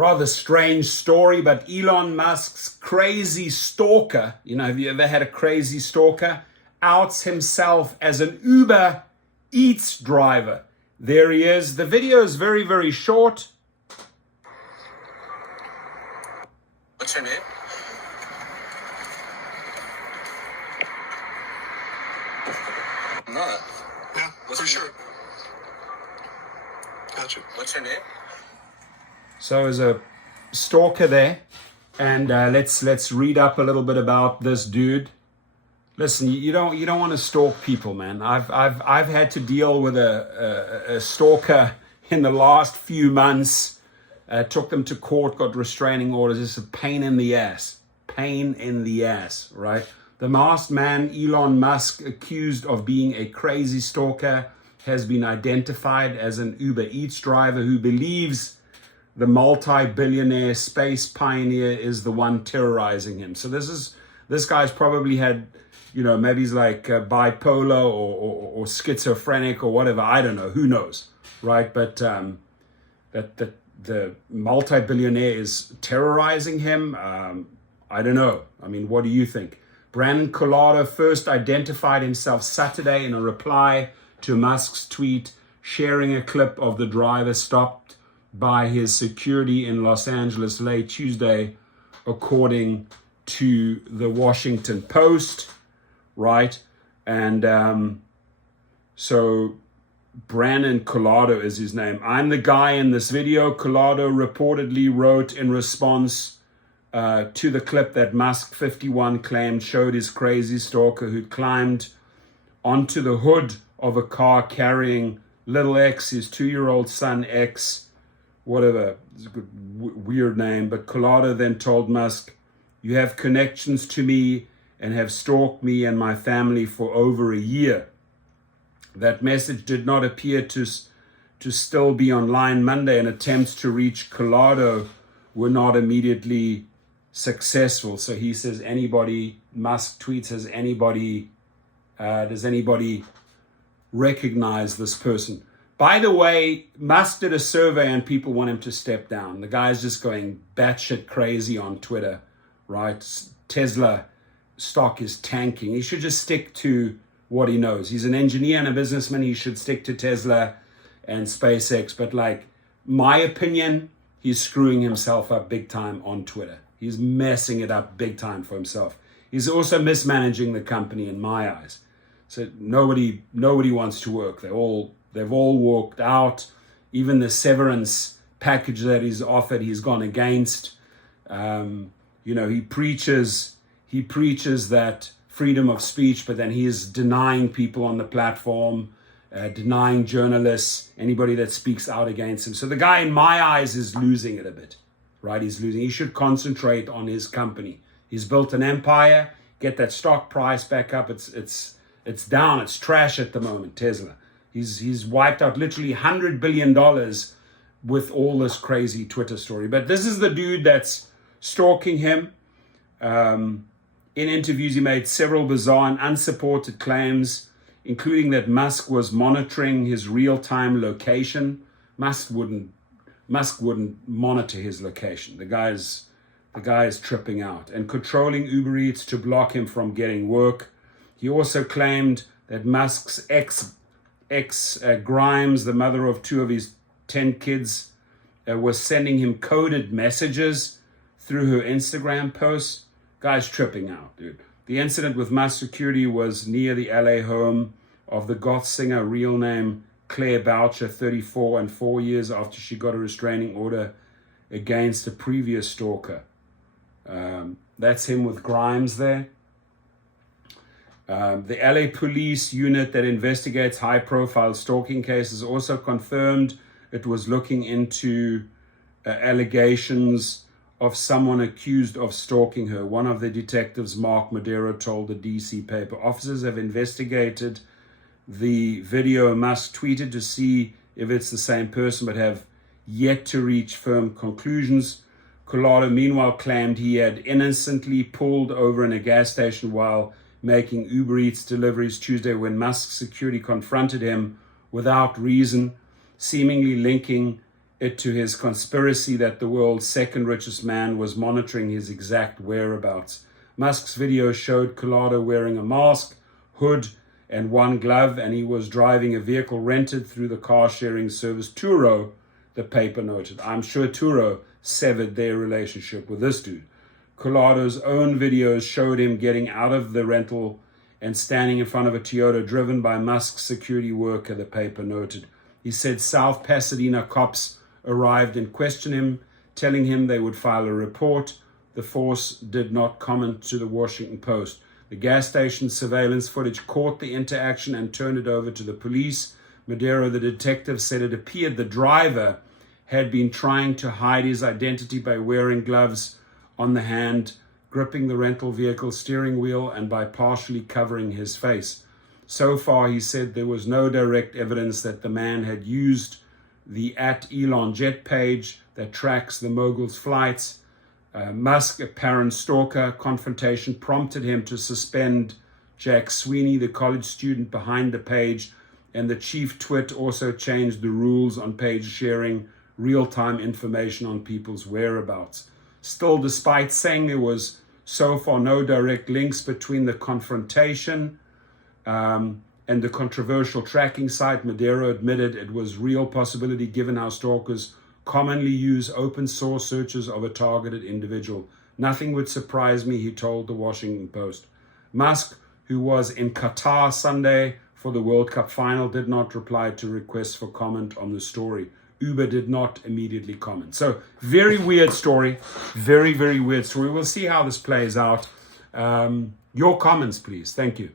Rather strange story, but Elon Musk's crazy stalker, have you ever had a crazy stalker? Outs himself as an Uber Eats driver. There he is. The video is very, very short. What's your name? I'm not. Yeah, What's for your sure. name? Gotcha. What's your name? So there's a stalker there, and let's read up a little bit about this dude. Listen, you don't want to stalk people, man. I've had to deal with a stalker in the last few months. Took them to court, got restraining orders. It's a pain in the ass. Pain in the ass, right? The masked man, Elon Musk, accused of being a crazy stalker, has been identified as an Uber Eats driver who believes the multi-billionaire space pioneer is the one terrorizing him. So this guy's probably had, maybe he's like bipolar or schizophrenic or whatever. I don't know. Who knows, right? But that the multi-billionaire is terrorizing him. I don't know. I mean, what do you think? Brandon Collado first identified himself Saturday in a reply to Musk's tweet, sharing a clip of the driver stopped by his security in Los Angeles late Tuesday, according to the Washington Post, right? And so Brandon Collado is his name. I'm the guy in this video, Collado reportedly wrote in response to the clip that Musk 51 claimed showed his crazy stalker who climbed onto the hood of a car carrying little X, his 2-year-old son X, whatever, it's a good, weird name. But Collado then told Musk, "You have connections to me and have stalked me and my family for over a year." That message did not appear to still be online Monday, and attempts to reach Collado were not immediately successful. So he says, Musk tweets, does anybody recognize this person? By the way, Musk did a survey and people want him to step down. The guy's just going batshit crazy on Twitter, right? Tesla stock is tanking. He should just stick to what he knows. He's an engineer and a businessman. He should stick to Tesla and SpaceX. But my opinion, he's screwing himself up big time on Twitter. He's messing it up big time for himself. He's also mismanaging the company in my eyes. So nobody wants to work. They've all walked out. Even the severance package that he's offered, he's gone against. He preaches that freedom of speech, but then he is denying people on the platform, denying journalists, anybody that speaks out against him. So the guy, in my eyes, is losing it a bit, right? He's losing. He should concentrate on his company. He's built an empire. Get that stock price back up. It's down. It's trash at the moment, Tesla. He's wiped out literally $100 billion with all this crazy Twitter story. But this is the dude that's stalking him. In interviews, he made several bizarre and unsupported claims, including that Musk was monitoring his real-time location. Musk wouldn't monitor his location. The guy is tripping out, and controlling Uber Eats to block him from getting work. He also claimed that Musk's ex Grimes, the mother of 2 of his 10 kids, was sending him coded messages through her Instagram posts. Guy's tripping out, dude. The incident with Musk security was near the LA home of the goth singer, real name Claire Boucher, 34, and 4 years after she got a restraining order against a previous stalker. That's him with Grimes there. The LA police unit that investigates high-profile stalking cases also confirmed it was looking into allegations of someone accused of stalking her. One of the detectives, Mark Madero, told the DC paper. Officers have investigated the video Musk tweeted to see if it's the same person, but have yet to reach firm conclusions. Collado, meanwhile, claimed he had innocently pulled over in a gas station while making Uber Eats deliveries Tuesday when Musk's security confronted him without reason, seemingly linking it to his conspiracy that the world's second richest man was monitoring his exact whereabouts. Musk's video showed Collado wearing a mask, hood, and one glove, and he was driving a vehicle rented through the car-sharing service Turo, the paper noted. I'm sure Turo severed their relationship with this dude. Collado's own videos showed him getting out of the rental and standing in front of a Toyota driven by Musk's security worker, the paper noted. He said South Pasadena cops arrived and questioned him, telling him they would file a report. The force did not comment to the Washington Post. The gas station surveillance footage caught the interaction and turned it over to the police. Madero, the detective, said it appeared the driver had been trying to hide his identity by wearing gloves on the hand, gripping the rental vehicle steering wheel, and by partially covering his face. So far, he said there was no direct evidence that the man had used the @Elon Jet page that tracks the mogul's flights. Musk, apparent stalker confrontation prompted him to suspend Jack Sweeney, the college student behind the page, and the chief twit also changed the rules on page sharing real-time information on people's whereabouts. Still, despite saying there was so far no direct links between the confrontation and the controversial tracking site, Madero admitted it was a real possibility given how stalkers commonly use open source searches of a targeted individual. Nothing would surprise me, he told the Washington Post. Musk, who was in Qatar Sunday for the World Cup final, did not reply to requests for comment on the story. Uber did not immediately comment. So very weird story. Very, very weird story. We'll see how this plays out. Your comments, please. Thank you.